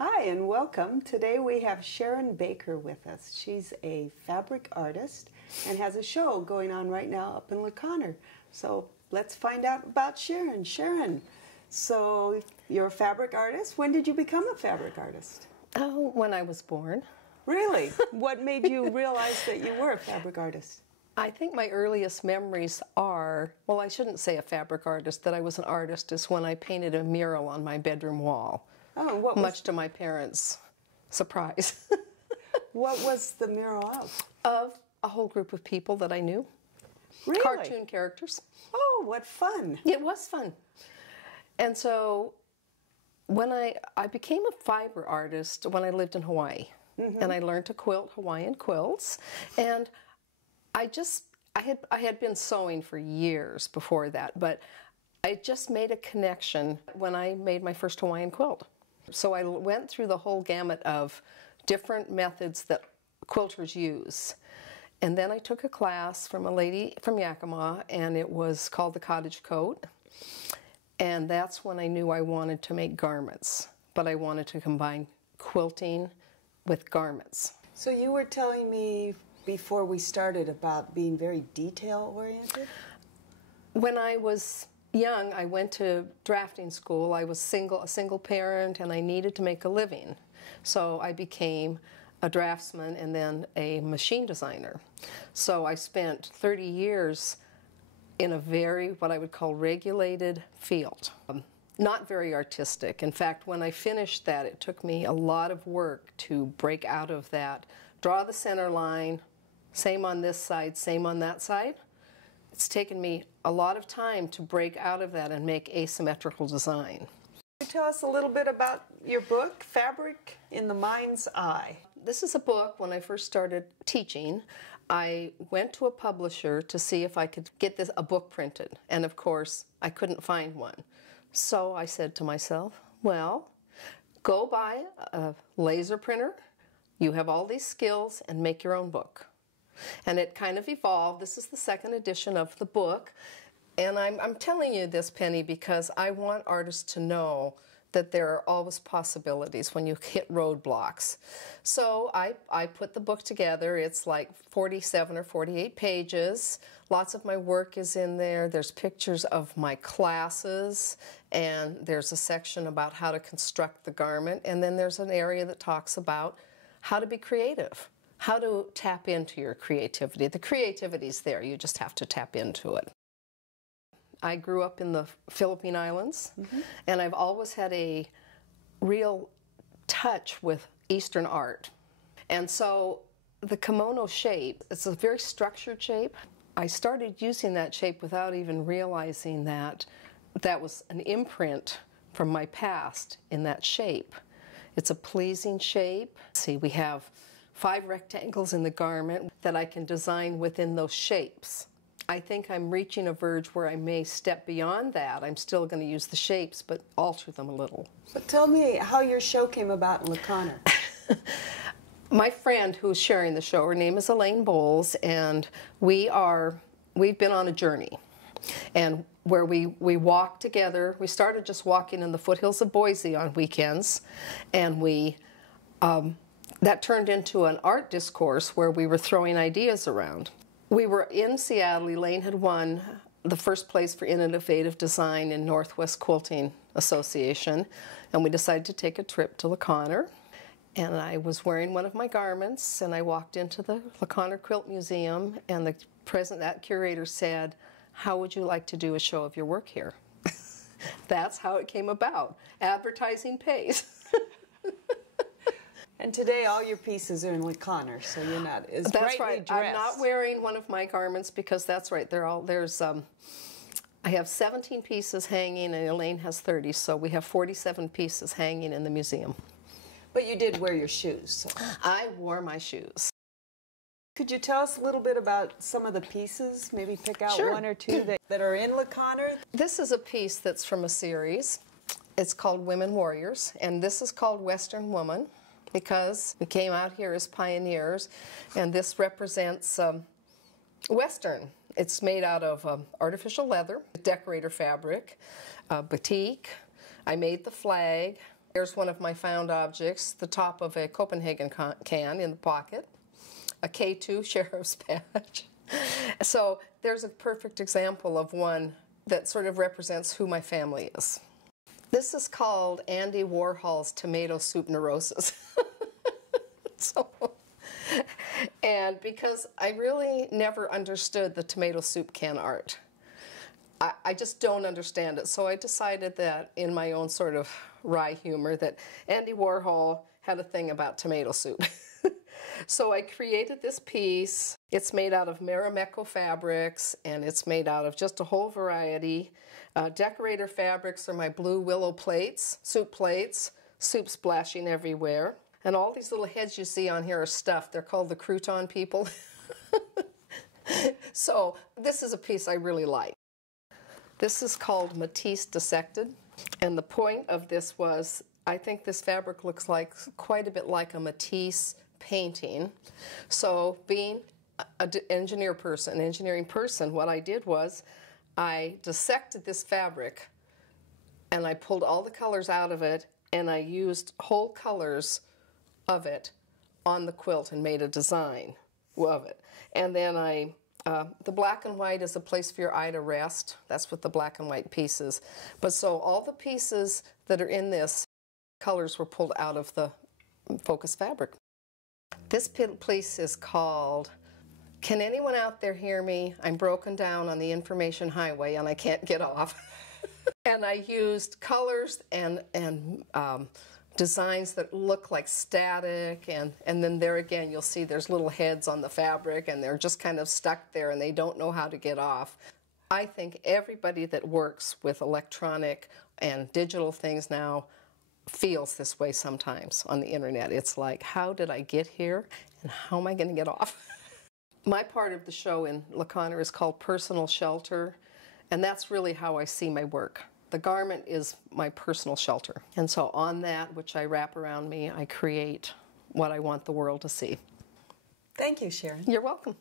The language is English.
Hi and welcome. Today we have Sharon Baker with us. She's a fabric artist and has a show going on right now up in LeConner. So let's find out about Sharon. Sharon, so you're a fabric artist. When did you become a fabric artist? Oh, when I was born. Really? What made you realize that you were a fabric artist? I think my earliest memories are, well, I shouldn't say a fabric artist, that I was an artist is when I painted a mural on my bedroom wall. Oh, what was, much to my parents' surprise. what was the mural of? Of a whole group of people that I knew. Really? Cartoon characters. Oh, what fun. It was fun. And so when I became a fiber artist when I lived in Hawaii. And I learned to quilt Hawaiian quilts. And I had been sewing for years before that, but I just made a connection when I made my first Hawaiian quilt. So I went through the whole gamut of different methods that quilters use. And then I took a class from a lady from Yakima, and it was called the cottage coat. And that's when I knew I wanted to make garments, but I wanted to combine quilting with garments. So you were telling me before we started about being very detail-oriented? When I was young, I went to drafting school. I was a single parent, and I needed to make a living. So I became a draftsman and then a machine designer. So I spent 30 years in a very, what I would call, regulated field. Not very artistic. In fact, when I finished that, it took me a lot of work to break out of that. Draw the center line, same on this side, same on that side. It's taken me a lot of time to break out of that and make asymmetrical design. Can you tell us a little bit about your book, Fabric in the Mind's Eye? This is a book. When I first started teaching, I went to a publisher to see if I could get a book printed. And of course, I couldn't find one. So I said to myself, well, go buy a laser printer. You have all these skills and make your own book. And it kind of evolved. This is the second edition of the book. And I'm telling you this, Penny, because I want artists to know that there are always possibilities when you hit roadblocks. So I put the book together. It's like 47 or 48 pages. Lots of my work is in there. There's pictures of my classes, and there's a section about how to construct the garment, and then there's an area that talks about how to be creative, how to tap into your creativity. The creativity's there. You just have to tap into it. I grew up in the Philippine Islands, and I've always had a real touch with Eastern art. And so the kimono shape, it's a very structured shape. I started using that shape without even realizing that that was an imprint from my past in that shape. It's a pleasing shape. See, we have 5 rectangles in the garment that I can design within those shapes. I think I'm reaching a verge where I may step beyond that. I'm still going to use the shapes, but alter them a little. But tell me how your show came about in LeConner. My friend who's sharing the show, her name is Elaine Bowles, and we've been on a journey. And where we walk together, we started just walking in the foothills of Boise on weekends, and that turned into an art discourse where we were throwing ideas around. We were in Seattle. Elaine had won the first place for innovative design in Northwest Quilting Association, and we decided to take a trip to LeConner. And I was wearing one of my garments, and I walked into the LeConner Quilt Museum, and that curator said, "How would you like to do a show of your work here?" That's how it came about. Advertising pays. And today all your pieces are in LeConner, so you're not as brightly That's right. dressed. I'm not wearing one of my garments because that's right. I have 17 pieces hanging, and Elaine has 30, so we have 47 pieces hanging in the museum. But you did wear your shoes. So. I wore my shoes. Could you tell us a little bit about some of the pieces? Maybe pick out Sure. one or two that are in LeConner? This is a piece that's from a series. It's called Women Warriors, and this is called Western Woman, because we came out here as pioneers, and this represents Western. It's made out of artificial leather, decorator fabric, batik. I made the flag. Here's one of my found objects, the top of a Copenhagen can in the pocket, a K2 sheriff's badge. So there's a perfect example of one that sort of represents who my family is. This is called Andy Warhol's tomato soup neurosis. And because I really never understood the tomato soup can art. I just don't understand it. So I decided that in my own sort of wry humor that Andy Warhol had a thing about tomato soup. So I created this piece. It's made out of Marimekko fabrics, and it's made out of just a whole variety. Decorator fabrics are my blue willow plates, soup splashing everywhere. And all these little heads you see on here are stuffed. They're called the crouton people. So this is a piece I really like. This is called Matisse Dissected, and the point of this was, I think this fabric looks like quite a bit like a Matisse painting. So being an engineering person, what I did was I dissected this fabric and I pulled all the colors out of it, and I used whole colors of it on the quilt and made a design of it. And then the black and white is a place for your eye to rest. That's what the black and white piece is. But so all the pieces that are in this, colors were pulled out of the focus fabric. This piece is called, Can Anyone Out There Hear Me? I'm broken down on the information highway and I can't get off. And I used colors and designs that look like static, and then there again you'll see there's little heads on the fabric and they're just kind of stuck there and they don't know how to get off. I think everybody that works with electronic and digital things now feels this way sometimes on the internet. It's like, how did I get here and how am I going to get off? My part of the show in La Conner is called Personal Shelter, and that's really how I see my work. The garment is my personal shelter. And so on that, which I wrap around me, I create what I want the world to see. Thank you, Sharon. You're welcome.